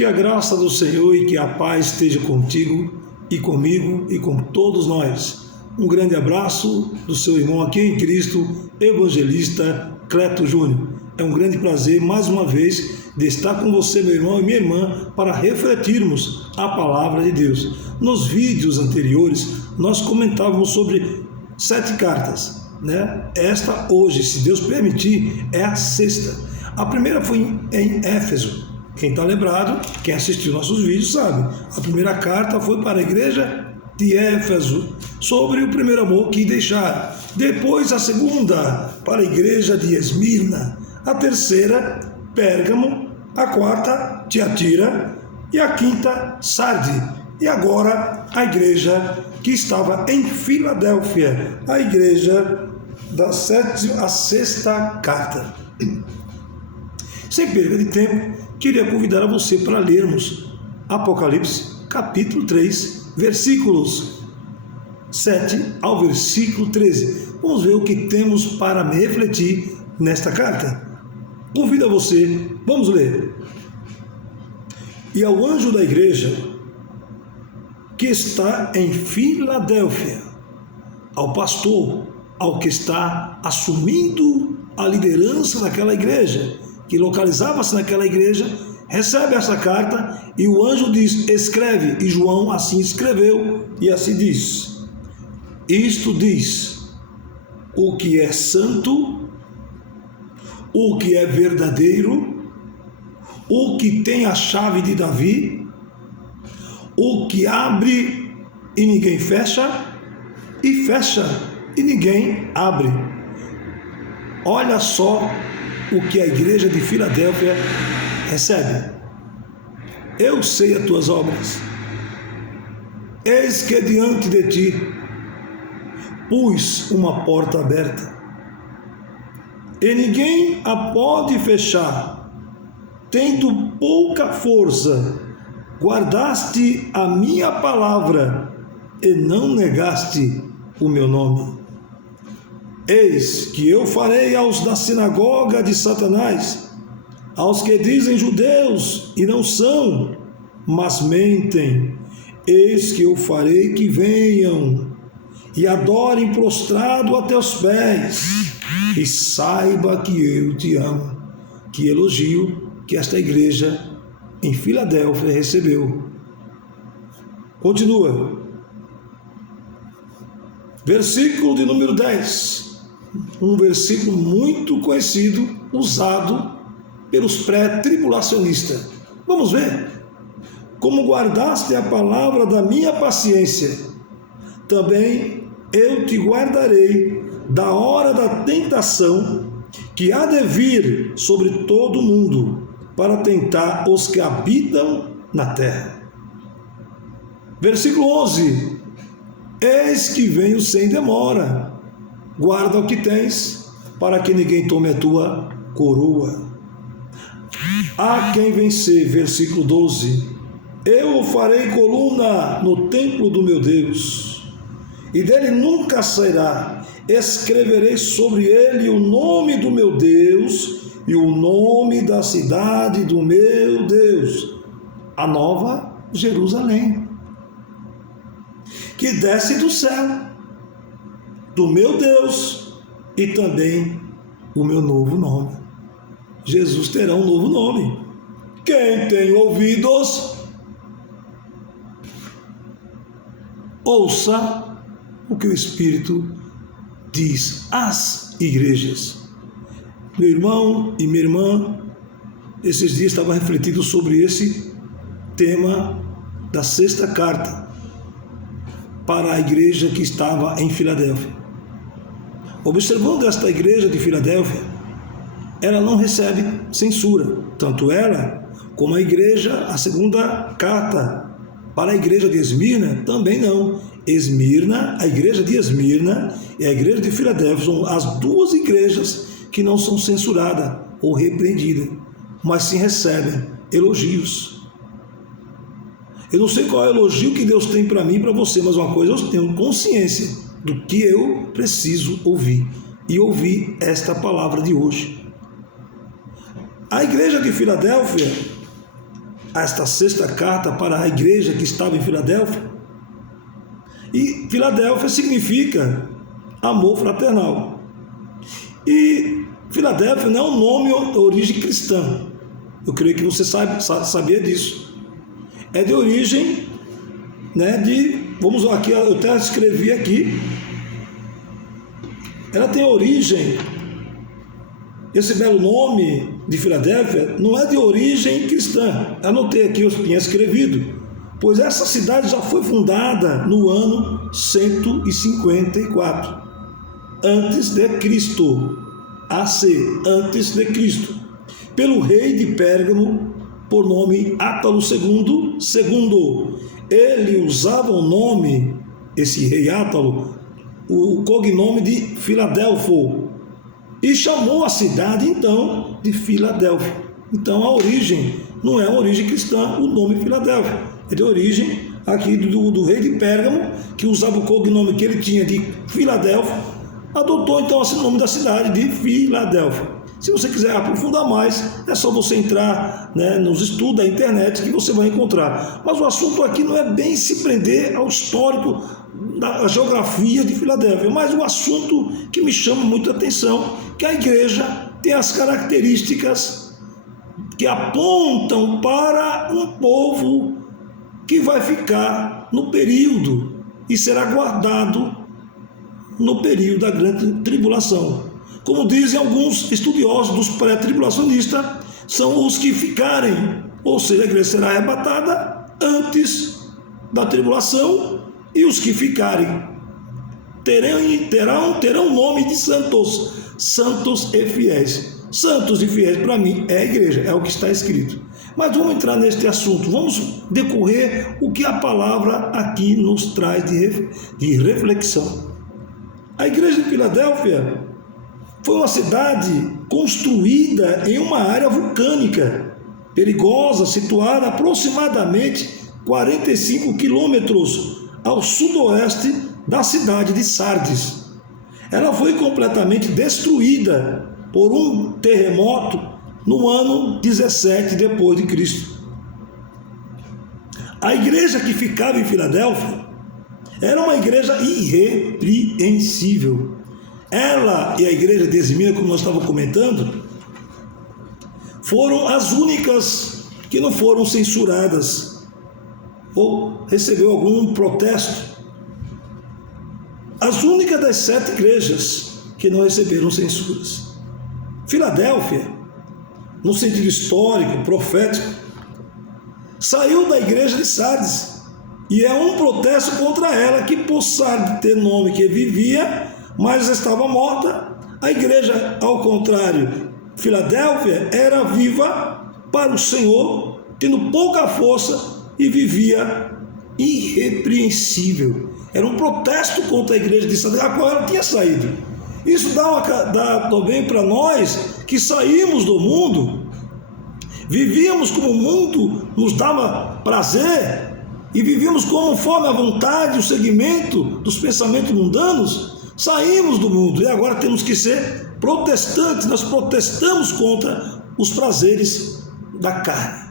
Que a graça do Senhor e que a paz esteja contigo e comigo e com todos nós. Um grande abraço do seu irmão aqui em Cristo, evangelista Cleto Júnior. É um grande prazer, mais uma vez, de estar com você, meu irmão e minha irmã, para refletirmos a palavra de Deus. Nos vídeos anteriores, nós comentávamos sobre 7 cartas, né? Esta hoje, se Deus permitir, é a 6ª. A primeira foi em Éfeso. Quem está lembrado, quem assistiu nossos vídeos sabe. A primeira carta foi para a igreja de Éfeso, sobre o primeiro amor que deixaram. Depois a segunda, para a igreja de Esmirna. A terceira, Pérgamo. A quarta, Tiatira. E a quinta, Sarde. E agora a igreja que estava em Filadélfia, a igreja da 6ª carta. Sem perda de tempo, queria convidar a você para lermos Apocalipse, capítulo 3, versículos 7 ao versículo 13. Vamos ver o que temos para me refletir nesta carta. Convido a você, vamos ler. E ao anjo da igreja que está em Filadélfia, ao pastor, ao que está assumindo a liderança daquela igreja, que localizava-se naquela igreja, recebe essa carta e o anjo diz: escreve. E João assim escreveu e assim diz: isto diz o que é santo, o que é verdadeiro, o que tem a chave de Davi, o que abre e ninguém fecha, e fecha e ninguém abre. Olha só o que a igreja de Filadélfia recebe. Eu sei as tuas obras. Eis que diante de ti pus uma porta aberta, e ninguém a pode fechar. Tendo pouca força, guardaste a minha palavra e não negaste o meu nome. Eis que eu farei aos da sinagoga de Satanás, aos que dizem judeus e não são, mas mentem, eis que eu farei que venham e adorem prostrado a teus pés, e saiba que eu te amo. Que elogio que esta igreja em Filadélfia recebeu. Continua. Versículo de número 10. Um versículo muito conhecido, usado pelos pré-tribulacionistas. Vamos ver. Como guardaste a palavra da minha paciência, também eu te guardarei da hora da tentação que há de vir sobre todo o mundo, para tentar os que habitam na terra. Versículo 11. Eis que venho sem demora. Guarda o que tens, para que ninguém tome a tua coroa. A quem vencer, versículo 12, eu o farei coluna no templo do meu Deus, e dele nunca sairá. Escreverei sobre ele o nome do meu Deus e o nome da cidade do meu Deus, a nova Jerusalém, que desce do céu, do meu Deus, e também o meu novo nome. Jesus terá um novo nome. Quem tem ouvidos, ouça o que o Espírito diz às igrejas. Meu irmão e minha irmã, esses dias estava refletindo sobre esse tema da 6ª carta para a igreja que estava em Filadélfia. Observando esta igreja de Filadélfia, ela não recebe censura, tanto ela como a igreja, a 2ª carta para a igreja de Esmirna, também não. Esmirna, a igreja de Esmirna e a igreja de Filadélfia são as 2 igrejas que não são censuradas ou repreendidas, mas sim recebem elogios. Eu não sei qual é o elogio que Deus tem para mim e para você, mas uma coisa eu tenho consciência do que eu preciso ouvir, e ouvir esta palavra de hoje. A igreja de Filadélfia esta sexta carta para a igreja que estava em Filadélfia. E Filadélfia significa amor fraternal. E Filadélfia não é um nome de origem cristã. Eu creio que você sabia disso. É de origem, vamos lá, aqui, eu até escrevi aqui. Ela tem origem, esse belo nome de Filadélfia não é de origem cristã. Anotei aqui, eu tinha escrevido. Pois essa cidade já foi fundada no ano 154 antes de Cristo, AC, antes de Cristo, pelo rei de Pérgamo, por nome Átalo II. Ele usava o nome, esse rei Átalo, o cognome de Filadelfo, e chamou a cidade então de Filadélfia. Então a origem não é uma origem cristã, o nome Filadélfia é de origem aqui do rei de Pérgamo, que usava o cognome que ele tinha de Filadélfia, adotou então esse nome da cidade de Filadélfia. Se você quiser aprofundar mais, é só você entrar nos estudos da internet que você vai encontrar. Mas o assunto aqui não é bem se prender ao histórico da geografia de Filadélfia, mas o assunto que me chama muita atenção, que a igreja tem as características que apontam para um povo que vai ficar no período e será guardado no período da grande tribulação. Como dizem alguns estudiosos dos pré-tribulacionistas, são os que ficarem, ou seja, a igreja será arrebatada antes da tribulação, e os que ficarem terão o nome de santos e fiéis. Santos e fiéis, para mim, é a igreja, é o que está escrito. Mas vamos entrar neste assunto, vamos decorrer o que a palavra aqui nos traz de reflexão. A igreja de Filadélfia foi uma cidade construída em uma área vulcânica, perigosa, situada aproximadamente 45 quilômetros ao sudoeste da cidade de Sardes. Ela foi completamente destruída por um terremoto no ano 17 depois de Cristo. A igreja que ficava em Filadélfia era uma igreja irrepreensível. Ela e a igreja de Esmirna, como nós estávamos comentando, foram as únicas que não foram censuradas ou recebeu algum protesto. As únicas das 7 igrejas que não receberam censuras. Filadélfia, no sentido histórico, profético, saiu da igreja de Sardes, e é um protesto contra ela, que por Sardes ter nome que vivia, mas estava morta. A igreja, ao contrário, Filadélfia, era viva para o Senhor, tendo pouca força e vivia irrepreensível. Era um protesto contra a igreja de Sardes, a qual ela tinha saído. Isso dá também para nós que saímos do mundo, vivíamos como o mundo nos dava prazer, e vivíamos conforme a vontade, o segmento dos pensamentos mundanos. Saímos do mundo e agora temos que ser protestantes. Nós protestamos contra os prazeres da carne.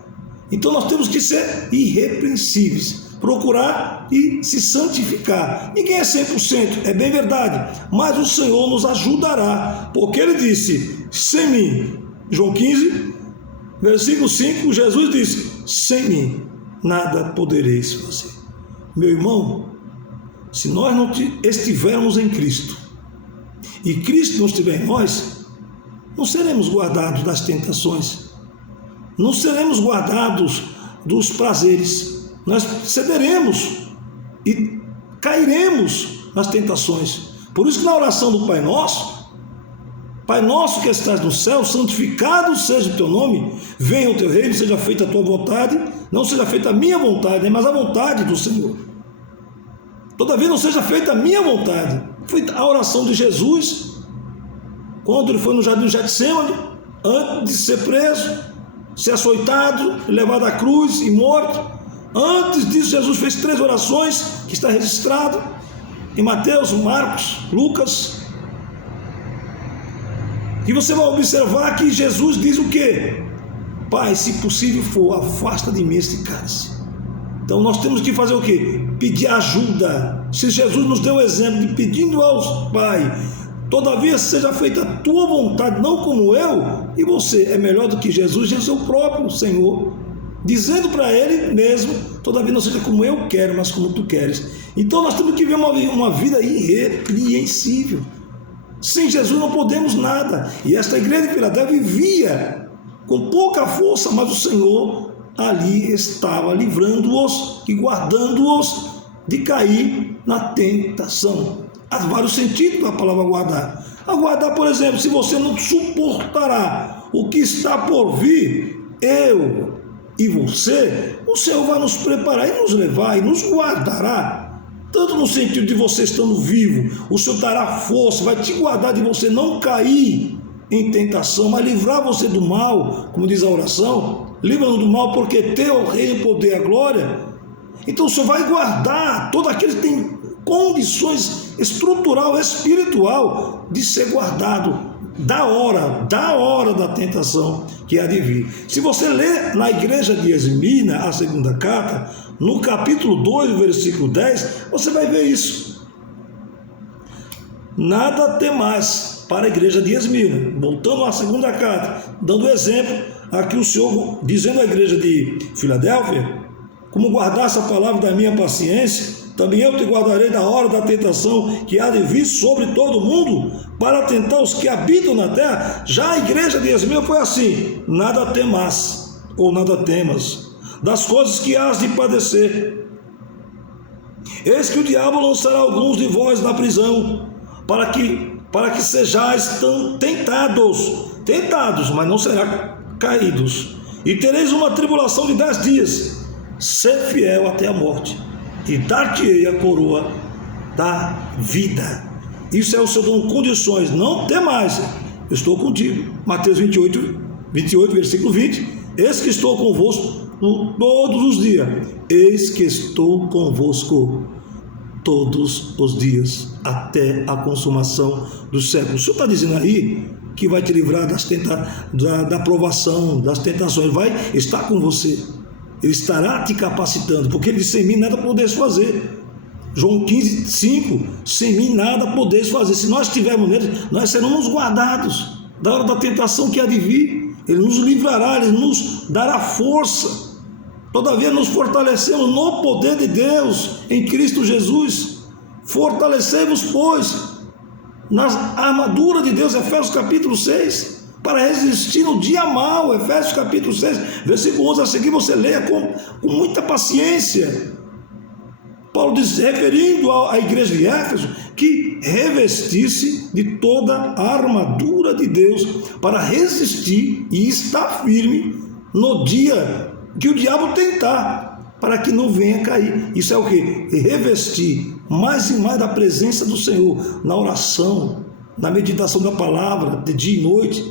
Então nós temos que ser irrepreensíveis, procurar e se santificar. Ninguém é 100%, é bem verdade, mas o Senhor nos ajudará, porque Ele disse: sem mim, João 15, versículo 5, Jesus disse: sem mim nada podereis fazer. Meu irmão, se nós não estivermos em Cristo e Cristo não estiver em nós, não seremos guardados das tentações, não seremos guardados dos prazeres, nós cederemos e cairemos nas tentações. Por isso que na oração do Pai Nosso que estás no céu, santificado seja o teu nome, venha o teu reino, seja feita a tua vontade, não seja feita a minha vontade, mas a vontade do Senhor. Todavia não seja feita a minha vontade. Foi a oração de Jesus, quando ele foi no jardim de Getsêmani, antes de ser preso, ser açoitado, levado à cruz e morto. Antes disso, Jesus fez 3 orações, que está registrado em Mateus, Marcos, Lucas. E você vai observar que Jesus diz o quê? Pai, se possível for, afasta de mim este cálice. Então nós temos que fazer o quê? Pedir ajuda. Se Jesus nos deu o exemplo de pedindo ao Pai, todavia seja feita a tua vontade, não como eu, e você é melhor do que Jesus, Jesus é o próprio Senhor, dizendo para Ele mesmo, todavia não seja como eu quero, mas como tu queres. Então nós temos que viver uma vida irrepreensível. Sem Jesus não podemos nada. E esta igreja de Filadélfia vivia com pouca força, mas o Senhor ali estava livrando-os e guardando-os de cair na tentação. Há vários sentidos da palavra guardar. Aguardar, por exemplo, se você não suportará o que está por vir, eu e você, o Senhor vai nos preparar e nos levar e nos guardará, tanto no sentido de você estando vivo, o Senhor dará força, vai te guardar de você não cair em tentação, mas livrar você do mal, como diz a oração, livra-nos do mal, porque teu é o reino, o poder e a glória. Então o Senhor vai guardar todo aquele que tem condições estrutural, espiritual, de ser guardado da hora da tentação que há de vir. Se você ler na igreja de Esmirna, a segunda carta, no capítulo 2, versículo 10, você vai ver isso. Nada temais, para a igreja de Esmirna. Voltando à segunda carta, dando exemplo, aqui o Senhor, dizendo à igreja de Filadélfia, como guardasse a palavra da minha paciência, também eu te guardarei da hora da tentação que há de vir sobre todo mundo, para tentar os que habitam na terra. Já a igreja de Esmirna foi assim: nada temas, ou nada temas, das coisas que hás de padecer. Eis que o diabo lançará alguns de vós na prisão, para que sejais tentados, mas não será caídos. E tereis uma tribulação de 10 dias. Ser fiel até a morte, e dar-te-ei a coroa da vida. Isso é o seu dom, condições. Não temais, eu estou contigo. Mateus 28, versículo 20. Eis que estou convosco todos os dias. Eis que estou convosco todos os dias, até a consumação dos séculos. O Senhor está dizendo aí que vai te livrar da provação, das tentações. Vai estar com você. Ele estará te capacitando, porque ele disse: sem mim nada podeis fazer. João 15, 5, sem mim nada podeis fazer. Se nós estivermos nele, nós seremos guardados da hora da tentação que há de vir. Ele nos livrará, ele nos dará força. Todavia nos fortalecemos no poder de Deus em Cristo Jesus. Fortalecemos, pois, na armadura de Deus, Efésios capítulo 6, para resistir no dia mau. Efésios capítulo 6, versículo 11 a seguir, você leia com muita paciência. Paulo diz, referindo à igreja de Éfeso, que revestisse de toda a armadura de Deus para resistir e estar firme no dia que o diabo tentar, para que não venha cair. Isso é o que? Revestir mais e mais da presença do Senhor, na oração, na meditação da palavra, de dia e noite,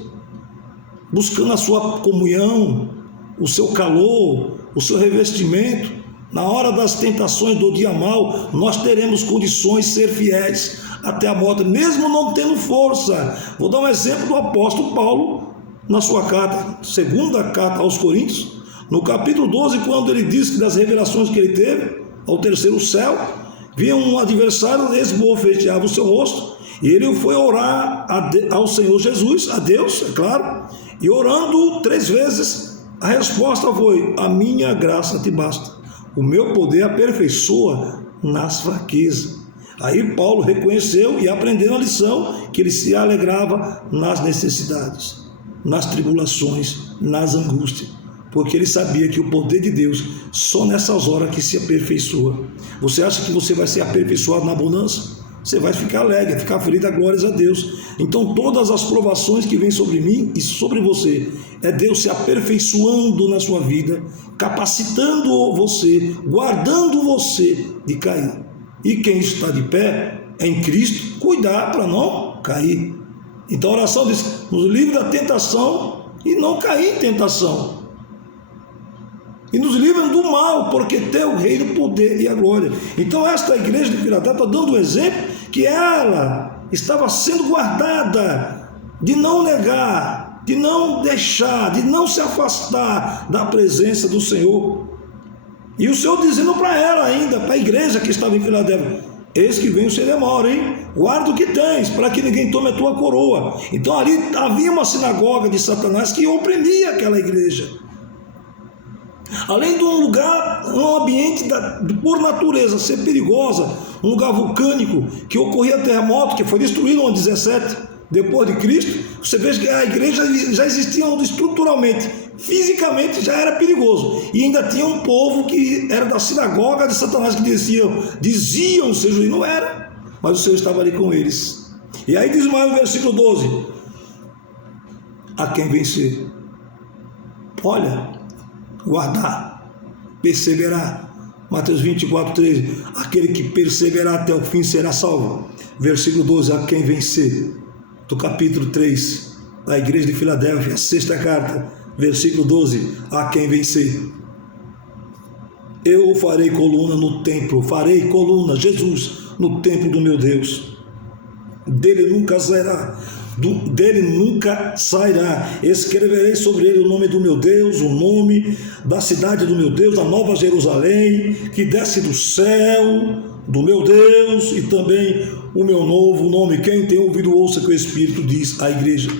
buscando a sua comunhão, o seu calor, o seu revestimento. Na hora das tentações do dia mau, nós teremos condições de ser fiéis até a morte, mesmo não tendo força. Vou dar um exemplo do apóstolo Paulo, na sua carta, segunda carta aos Coríntios, no capítulo 12, quando ele diz que das revelações que ele teve ao terceiro céu, vinha um adversário, esbofeteava o seu rosto, e ele foi orar ao Senhor Jesus, a Deus, é claro, e orando 3 vezes, a resposta foi: a minha graça te basta, o meu poder aperfeiçoa nas fraquezas. Aí Paulo reconheceu e aprendeu a lição, que ele se alegrava nas necessidades, nas tribulações, nas angústias, porque ele sabia que o poder de Deus só nessas horas que se aperfeiçoa. Você acha que você vai ser aperfeiçoado na abundância? Você vai ficar alegre, ficar feliz, a glórias a Deus. Então todas as provações que vêm sobre mim e sobre você, é Deus se aperfeiçoando na sua vida, capacitando você, guardando você de cair. E quem está de pé em Cristo, cuidar para não cair. Então a oração diz: nos livre da tentação e não cair em tentação. E nos livra do mal, porque teu reino, o poder e a glória. Então esta igreja de Filadélfia está dando o exemplo que ela estava sendo guardada de não negar de não deixar, de não se afastar da presença do Senhor. E o Senhor dizendo para ela ainda, para a igreja que estava em Filadélfia: eis que vem o sem demora, hein? Guarda o que tens, para que ninguém tome a tua coroa. Então ali havia uma sinagoga de Satanás que oprimia aquela igreja. Além de um lugar, um ambiente por natureza ser perigosa, um lugar vulcânico, que ocorria terremoto, que foi destruído no ano 17 depois de Cristo, você vê que a igreja já existia estruturalmente, fisicamente já era perigoso, e ainda tinha um povo que era da sinagoga de Satanás, que diziam ser juiz, não era, mas o Senhor estava ali com eles. E aí diz mais no versículo 12: a quem vencer, olha, guardar, perseverar. Mateus 24, 13, aquele que perseverar até o fim será salvo. Versículo 12, a quem vencer, do capítulo 3, da igreja de Filadélfia, a 6ª carta, versículo 12, a quem vencer, eu farei coluna no templo, farei coluna, Jesus, no templo do meu Deus, dele nunca sairá, escreverei sobre ele o nome do meu Deus, o nome da cidade do meu Deus, da nova Jerusalém, que desce do céu, do meu Deus, e também o meu novo nome. Quem tem ouvido, ouça que o Espírito diz à igreja.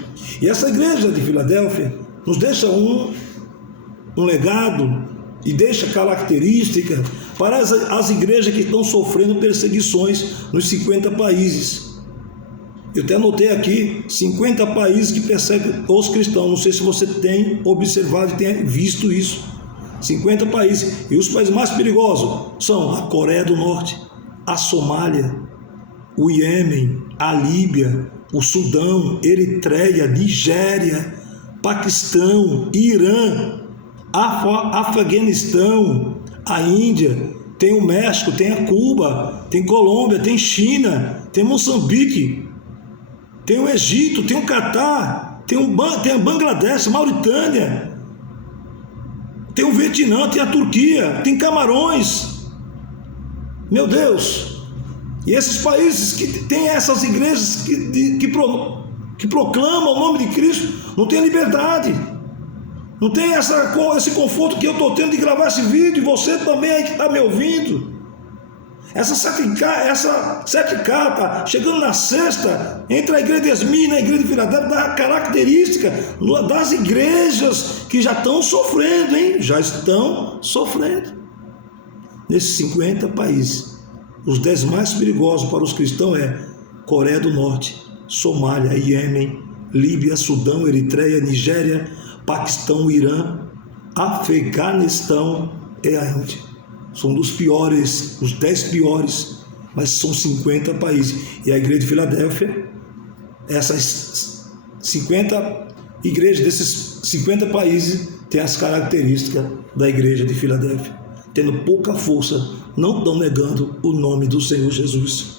E essa igreja de Filadélfia nos deixa um legado e deixa característica para as igrejas que estão sofrendo perseguições nos 50 países. Eu até anotei aqui 50 países que perseguem os cristãos. Não sei se você tem observado e tem visto isso. 50 países. E os países mais perigosos são a Coreia do Norte, a Somália, o Iêmen, a Líbia, o Sudão, Eritreia, Nigéria, Paquistão, Irã, Afeganistão, a Índia, tem o México, tem a Cuba, tem Colômbia, tem China, tem Moçambique, tem o Egito, tem o Catar, tem a Bangladesh, Mauritânia, tem o Vietnã, tem a Turquia, tem Camarões. Meu Deus! E esses países que têm essas igrejas que proclamam o nome de Cristo, não tem liberdade, não tem esse conforto que eu estou tendo de gravar esse vídeo, e você também aí que está me ouvindo. Essa 7K está chegando na 6ª, entre a igreja de Esmirna e a igreja de Filadélfia, da característica das igrejas que já estão sofrendo, hein? Já estão sofrendo. Nesses 50 países, os 10 mais perigosos para os cristãos é Coreia do Norte, Somália, Iêmen, Líbia, Sudão, Eritreia, Nigéria, Paquistão, Irã, Afeganistão e a Índia. São dos piores, os 10 piores, mas são 50 países. E a igreja de Filadélfia, essas 50 igrejas desses 50 países têm as características da igreja de Filadélfia, tendo pouca força, não estão negando o nome do Senhor Jesus.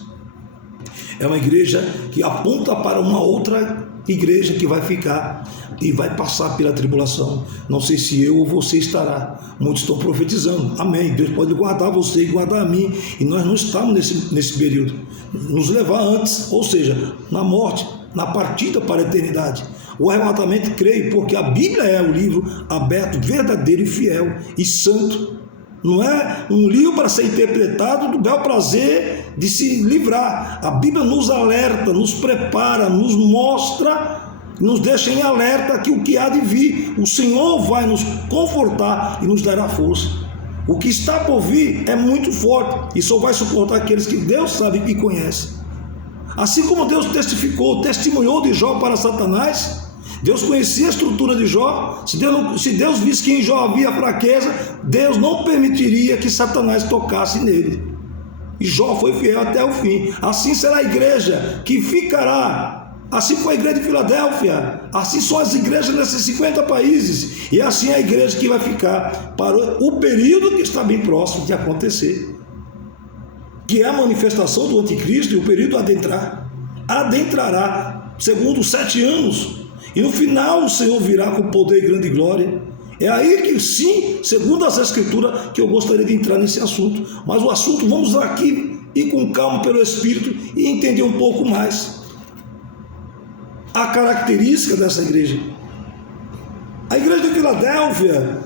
É uma igreja que aponta para uma outra igreja que vai ficar e vai passar pela tribulação. Não sei se eu ou você estará. Muitos estão profetizando. Amém. Deus pode guardar você e guardar a mim. E nós não estamos nesse período. Nos levar antes, ou seja, na morte, na partida para a eternidade. O arrebatamento, creio, porque a Bíblia é o livro aberto, verdadeiro e fiel e santo. Não é um livro para ser interpretado do bel prazer de se livrar. A Bíblia nos alerta, nos prepara, nos mostra, nos deixa em alerta que o que há de vir, o Senhor vai nos confortar e nos dará força. O que está por vir é muito forte e só vai suportar aqueles que Deus sabe e conhece. Assim como Deus testemunhou de Jó para Satanás, Deus conhecia a estrutura de Jó. Se Deus visse que em Jó havia fraqueza, Deus não permitiria que Satanás tocasse nele. E Jó foi fiel até o fim. Assim será a igreja que ficará. Assim foi a igreja de Filadélfia. Assim são as igrejas nesses 50 países. E assim é a igreja que vai ficar para o período que está bem próximo de acontecer, que é a manifestação do anticristo, e o período adentrará segundo 7 anos. E no final o Senhor virá com poder e grande glória. É aí que sim, segundo as escrituras, que eu gostaria de entrar nesse assunto. Mas o assunto, vamos aqui ir com calma pelo Espírito e entender um pouco mais a característica dessa igreja. A igreja de Filadélfia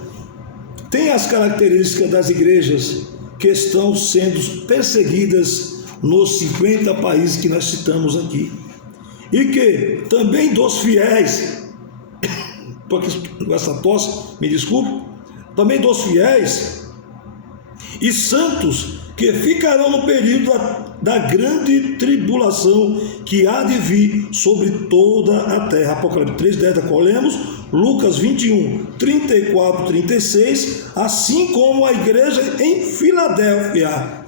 tem as características das igrejas que estão sendo perseguidas nos 50 países que nós citamos aqui. E que também dos fiéis, porque com essa tosse, me desculpe, também dos fiéis e santos que ficarão no período da grande tribulação que há de vir sobre toda a terra. Apocalipse 3:10, da qual lemos, Lucas 21, 34, 36, assim como a igreja em Filadélfia.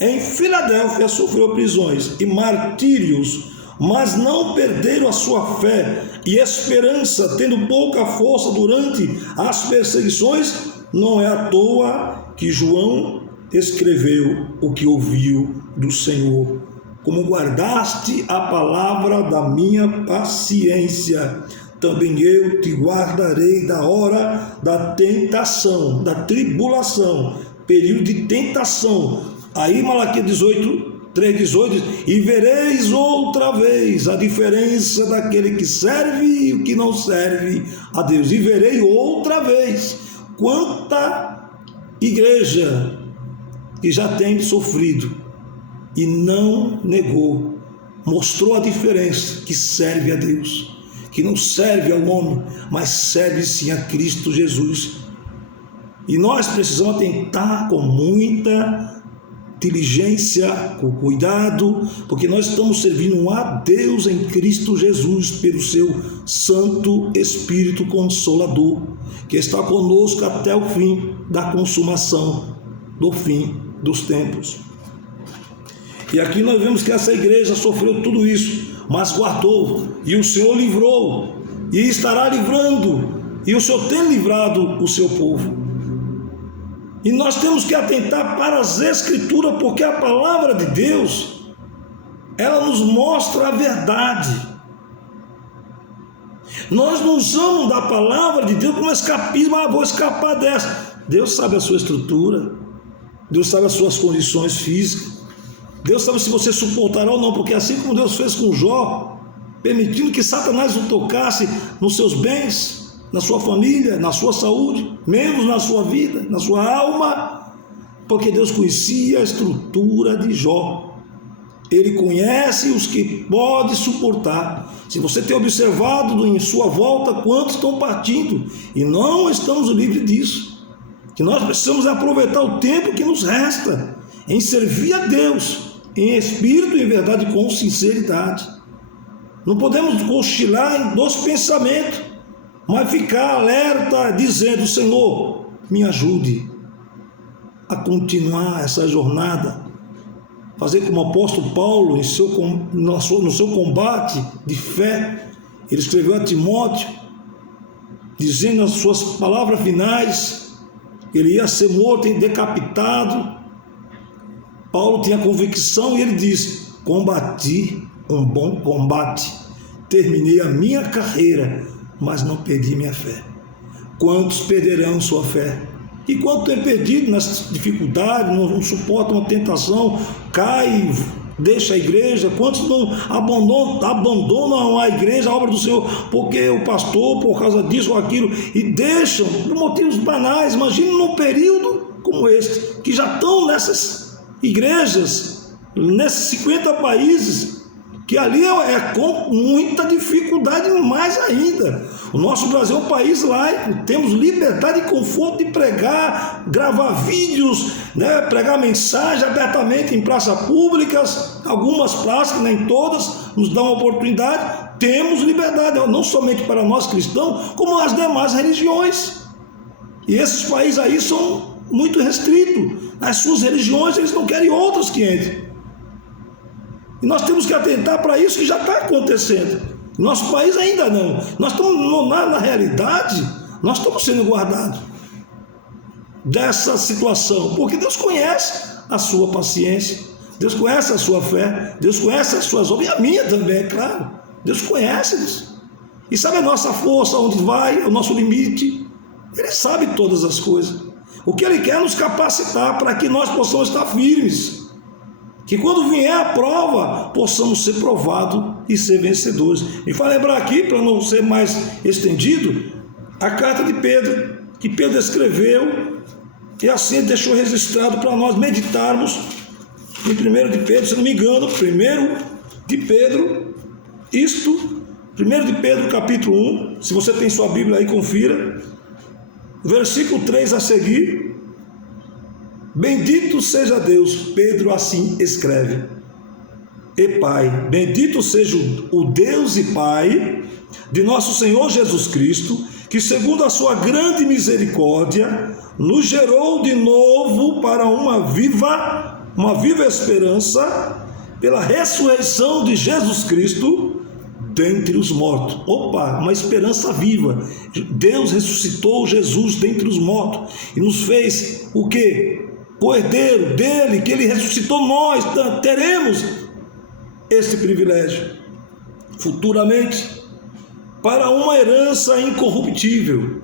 Em Filadélfia sofreu prisões e martírios, mas não perderam a sua fé e esperança, tendo pouca força durante as perseguições. Não é à toa que João escreveu o que ouviu do Senhor. Como guardaste a palavra da minha paciência, também eu te guardarei da hora da tentação, da tribulação, período de tentação. Aí Malaquias 3:18, e vereis outra vez a diferença daquele que serve e o que não serve a Deus. E verei outra vez quanta igreja que já tem sofrido e não negou, mostrou a diferença, que serve a Deus, que não serve ao homem, mas serve sim a Cristo Jesus. E nós precisamos atentar com muita diligência, com cuidado, porque nós estamos servindo a Deus em Cristo Jesus pelo seu Santo Espírito Consolador, que está conosco até o fim da consumação do fim dos tempos. E aqui nós vemos que essa igreja sofreu tudo isso, mas guardou, e o Senhor livrou, e estará livrando, e o Senhor tem livrado o seu povo. E nós temos que atentar para as Escrituras, porque a palavra de Deus, ela nos mostra a verdade. Nós não usamos da palavra de Deus como escapismo, vou escapar dessa. Deus sabe a sua estrutura, Deus sabe as suas condições físicas, Deus sabe se você suportará ou não, porque assim como Deus fez com Jó, permitindo que Satanás o tocasse nos seus bens, na sua família, na sua saúde, menos na sua vida, na sua alma, porque Deus conhecia a estrutura de Jó. Ele conhece os que pode suportar. Se você tem observado em sua volta quantos estão partindo, e não estamos livres disso, que nós precisamos aproveitar o tempo que nos resta em servir a Deus, em espírito e em verdade, com sinceridade. Não podemos oscilar em dois pensamentos, mas ficar alerta, dizendo: Senhor, me ajude a continuar essa jornada, fazer como o apóstolo Paulo no seu combate de fé. Ele escreveu a Timóteo, dizendo as suas palavras finais, ele ia ser morto e decapitado. Paulo tinha convicção e ele disse: combati um bom combate, terminei a minha carreira, mas não perdi minha fé. Quantos perderão sua fé? E quanto tem perdido nas dificuldades, não suportam uma tentação, cai, deixa a igreja? Quantos não abandonam a igreja, a obra do Senhor, porque o pastor, por causa disso ou aquilo, e deixam por motivos banais? Imagina num período como este, que já estão nessas igrejas, nesses 50 países, que ali é com muita dificuldade mais ainda. O nosso Brasil é um país laico, temos liberdade e conforto de pregar, gravar vídeos, pregar mensagem abertamente em praças públicas, algumas praças, nem todas, nos dão oportunidade. Temos liberdade, não somente para nós cristãos, como as demais religiões. E esses países aí são muito restritos. Nas suas religiões eles não querem outras que entrem. E nós temos que atentar para isso que já está acontecendo. Nosso país ainda não. Nós estamos, na realidade, nós estamos sendo guardados dessa situação, porque Deus conhece a sua paciência, Deus conhece a sua fé, Deus conhece as suas obras, e a minha também, é claro. Deus conhece isso. E sabe a nossa força, onde vai, o nosso limite. Ele sabe todas as coisas. O que Ele quer é nos capacitar para que nós possamos estar firmes. Que quando vier a prova, possamos ser provados e ser vencedores. Me faz lembrar aqui, para não ser mais estendido, a carta de Pedro, que Pedro escreveu, e assim ele deixou registrado para nós meditarmos em 1 de Pedro, se não me engano, 1 de Pedro, 1 de Pedro capítulo 1, se você tem sua Bíblia aí, confira, versículo 3 a seguir. Bendito seja Deus, Pedro assim escreve, e Pai, bendito seja o Deus e Pai de nosso Senhor Jesus Cristo, que segundo a sua grande misericórdia, nos gerou de novo para uma viva esperança, pela ressurreição de Jesus Cristo dentre os mortos. Opa, uma esperança viva. Deus ressuscitou Jesus dentre os mortos e nos fez o quê? O herdeiro dele, que ele ressuscitou, nós teremos esse privilégio futuramente, para uma herança incorruptível,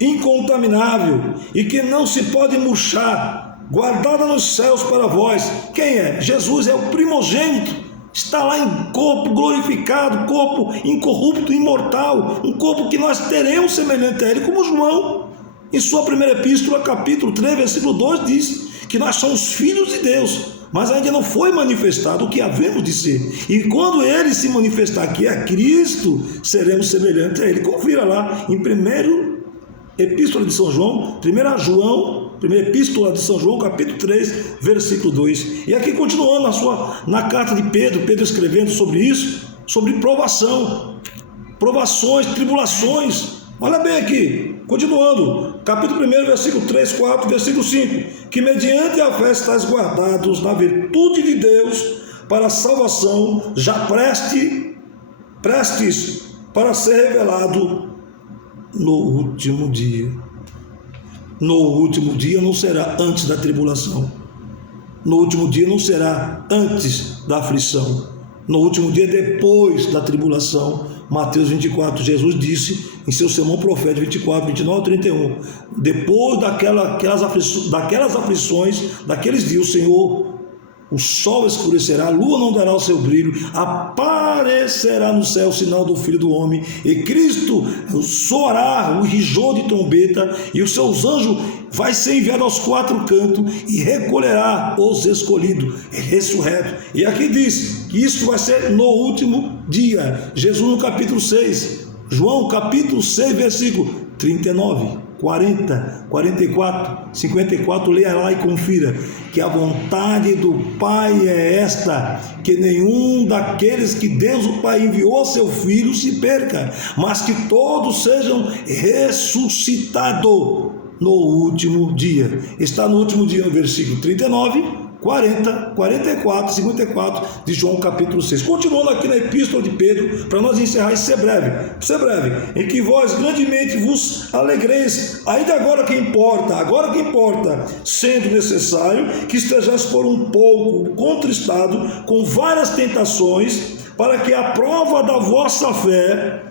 incontaminável e que não se pode murchar, guardada nos céus para vós. Quem é? Jesus é o primogênito, está lá em corpo glorificado, corpo incorrupto, imortal, um corpo que nós teremos semelhante a ele, como João, em sua primeira epístola, capítulo 3, versículo 2, diz que nós somos filhos de Deus, mas ainda não foi manifestado o que havemos de ser. E quando ele se manifestar, que é Cristo, seremos semelhantes a ele. Confira lá em 1 Epístola de São João, 1 Epístola de São João, capítulo 3, versículo 2. E aqui continuando na carta de Pedro escrevendo sobre isso, sobre provações, tribulações. Olha bem aqui, continuando, capítulo 1, versículo 3, 4, versículo 5, que mediante a fé estáis guardados na virtude de Deus para a salvação, já prestes para ser revelado no último dia. No último dia não será antes da tribulação, no último dia não será antes da aflição, no último dia depois da tribulação. Mateus 24, Jesus disse em seu sermão profético 24, 29, 31, depois daquelas aflições, daqueles dias, o Senhor, o sol escurecerá, a lua não dará o seu brilho, aparecerá no céu o sinal do Filho do Homem, e Cristo soará o rigor de trombeta, e os seus anjos vai ser enviado aos quatro cantos, e recolherá os escolhidos, ressurretos. E aqui diz que isso vai ser no último dia. Jesus no capítulo 6, João capítulo 6, versículo 39, 40, 44, 54, leia lá e confira, que a vontade do Pai é esta, que nenhum daqueles que Deus o Pai enviou a seu Filho se perca, mas que todos sejam ressuscitados no último dia. Está no último dia no versículo 39, 40, 44, 54 de João capítulo 6. Continuando aqui na epístola de Pedro, para nós encerrar e ser breve, em que vós grandemente vos alegreis, ainda agora que importa, sendo necessário que estejais por um pouco contristado com várias tentações, para que a prova da vossa fé,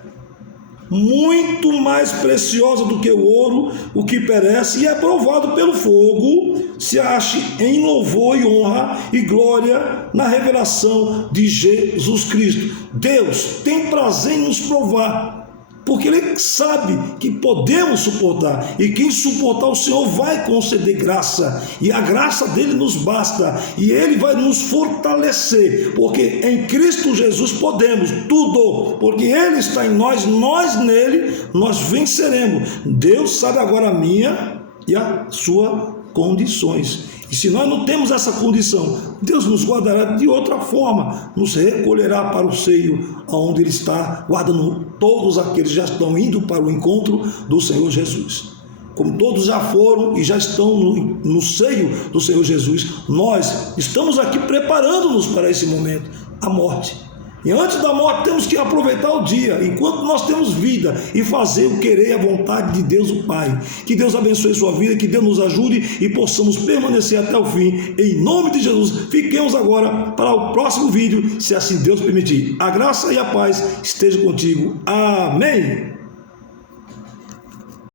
muito mais preciosa do que o ouro, o que perece e é provado pelo fogo, se ache em louvor e honra e glória na revelação de Jesus Cristo. Deus tem prazer em nos provar, porque Ele sabe que podemos suportar, e quem suportar o Senhor vai conceder graça, e a graça dele nos basta, e Ele vai nos fortalecer, porque em Cristo Jesus podemos tudo, porque Ele está em nós, nós nele, nós venceremos. Deus sabe agora a minha e a sua condições, e se nós não temos essa condição, Deus nos guardará de outra forma, nos recolherá para o seio onde Ele está guardando todos aqueles que já estão indo para o encontro do Senhor Jesus. Como todos já foram e já estão no seio do Senhor Jesus, nós estamos aqui preparando-nos para esse momento, a morte. E antes da morte temos que aproveitar o dia, enquanto nós temos vida, e fazer o querer e a vontade de Deus o Pai. Que Deus abençoe sua vida, que Deus nos ajude e possamos permanecer até o fim, em nome de Jesus. Fiquemos agora para o próximo vídeo, se assim Deus permitir. A graça e a paz esteja contigo. Amém.